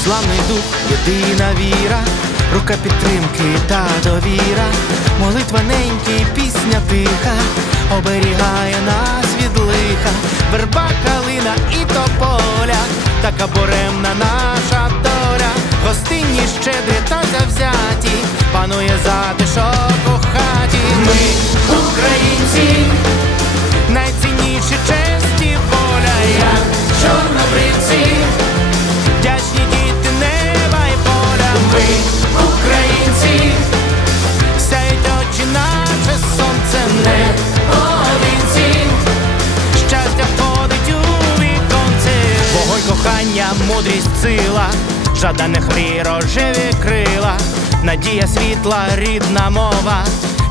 незламний дух, єдина віра, рука підтримки та довіра, молитва неньки, пісня тиха, оберігає нас від лиха, верба, калина і тополя, така буремна наша доля, гостинні щедрі та завзяті, панує затишок у хаті. Ми, українці, сила, жаданих мрій рожеві крила, надія світла, рідна мова,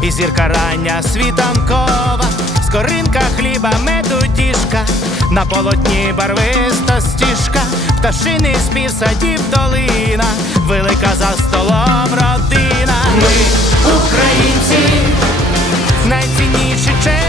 і зірка рання світанкова, скоринка хліба, меду діжка, на полотні барвиста стіжка, пташиний спів садів долина, велика за столом родина. Ми, українці, найцінніші честь